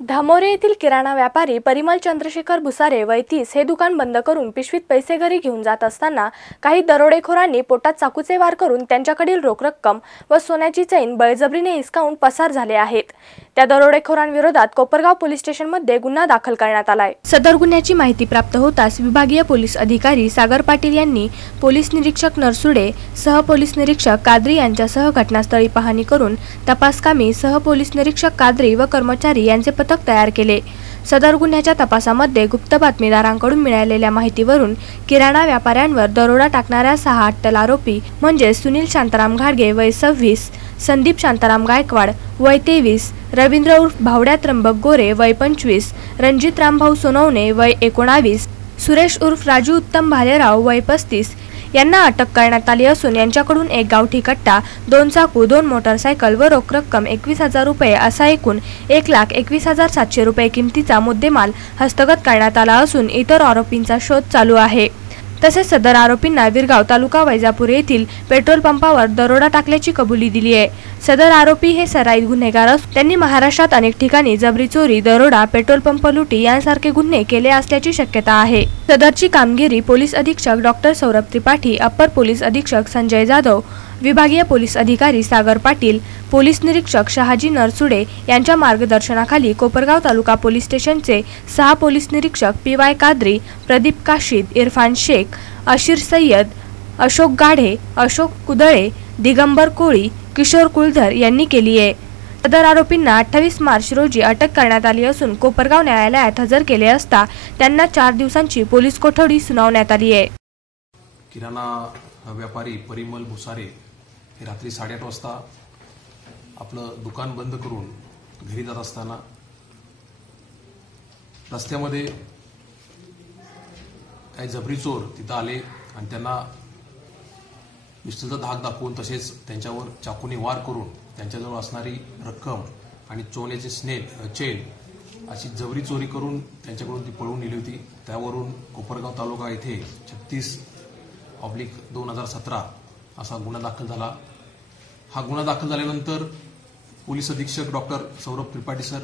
धामोरे येथील किराणा व्यापारी परिमल चंद्रशेखर भुसारे वय 30 हे दुकान बंद करून पिशवीत पैसे घरी घेऊन जात असताना काही दरोडेखोरांनी पोटात चाकूचे वार करून त्यांच्याकडील रोख रक्कम व सोन्याची चैन बळजबरीने हिसकावून पसार झाले आहेत। त्या दरोडेखोरांविरोधात कोपरगाव पोलीस स्टेशनमध्ये गुन्हा दाखल करण्यात आलाय। सदर गुन्ह्याची माहिती प्राप्त होताच विभागीय पोलीस अधिकारी सागर पाटील यांनी पोलीस निरीक्षक नरसुडे सह पोलीस निरीक्षक कादरी यांच्यासह घटनास्थळी पाहणी करून तपासकामी सह पोलीस निरीक्षक कादरी व कर्मचारी यांचे पथक तयार केले। सदर गुन्ह्याच्या तपासामध्ये गुप्त बातमीदारांकडून मिळालेल्या माहितीवरून किराणा व्यापाऱ्यांवर दरोडा टाकणाऱ्या 6 अट्टल आरोपी म्हणजे सुनील शांताराम घाडगे वय 26, संदीप शांताराम गायकवाड वय 23, रवींद्र उर्फ भावड्या त्र्यंबक गोरे वय 25, रणजित रामभाऊ सोनवणे वय 19, सुरेश उर्फ राजू उत्तम भालेराव वय 35 यांना अटक करण्यात आली असून यांच्याकडून एक गावठी कट्टा, 2 चाकू, 2 मोटरसायकल व रोख रक्कम 21,000 रुपये असा एकूण 1,21,700 रुपये किमतीचा मुद्देमाल हस्तगत करण्यात आला असून इतर आरोपींचा शोध चालू आहे। तसेच सदर आरोपींना विरगाव तालुका वैजापूर येथील पेट्रोल पंपावर दरोडा टाकल्याची कबुली दिली आहे। सदर आरोपी हे सराईत गुन्हेगार असून त्यांनी महाराष्ट्रात अनेक ठिकाणी जबरी चोरी, दरोडा, पेट्रोल पंप लुटी यांसारखे गुन्हे केले असल्याची शक्यता आहे। सदरची कामगिरी पोलीस अधीक्षक doctor Saurabh Tripathi, upper police अधीक्षक संजय जाधव, विभागीय पोलीस अधिकारी सागर पाटील, पोलीस निरीक्षक शहाजी नरसुडे यांच्या मार्गदर्शनाखाली कोपरगाव तालुका पोलीस स्टेशनचे 6 पोलीस निरीक्षक PY कादरी, प्रदीप काशीद, इरफान शेख, अशीर सय्यद, अशोक गाढे, अशोक कुदळे, दिगंबर कोळी, किशोर कुलधर यांनी केली आहे। सदर आरोपींना 28 मार्च रोजी अटक करण्यात आली असून कोपरगाव न्यायालयात हजर केले असता त्यांना 4 दिवसांची पोलीस कोठडी सुनावण्यात आली आहे। किराणा व्यापारी परिमल भुसारे हे रात्री 8:30 वाजता आपलं दुकान बंद करून घरी जात असताना रस्त्यामध्ये काही जबरी चोर तिथं आले आणि त्यांना पिस्तूलचा धाक दाखवून तसेच त्यांच्यावर चाकूने वार करून त्यांच्याजवळ असणारी रक्कम आणि सोन्याची चेन अशी जबरी चोरी करून त्यांच्याकडून ती पळवून नेली होती। त्यावरून कोपरगाव तालुका येथे 36/2017 असा गुन्हा दाखल झाला। हा गुन्हा दाखल झाल्यानंतर पोलीस अधीक्षक doctor Saurabh Tripathi sir,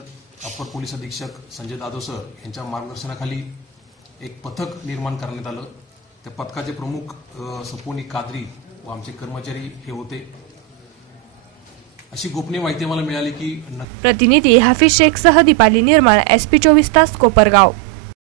upper police अधीक्षक संजय जाधव सर यांच्या मार्गदर्शनाखाली एक पथक निर्माण करण्यात आलं। त्या पथकाचे प्रमुख सपोनी कादरी व आमचे कर्मचारी हे होते। अशी गोपनीय माहिती आम्हाला मिळाली की प्रतिनिधी हाफिज शेख सह दीपाली निर्मळ, SP 24 तास, कोपरगाव।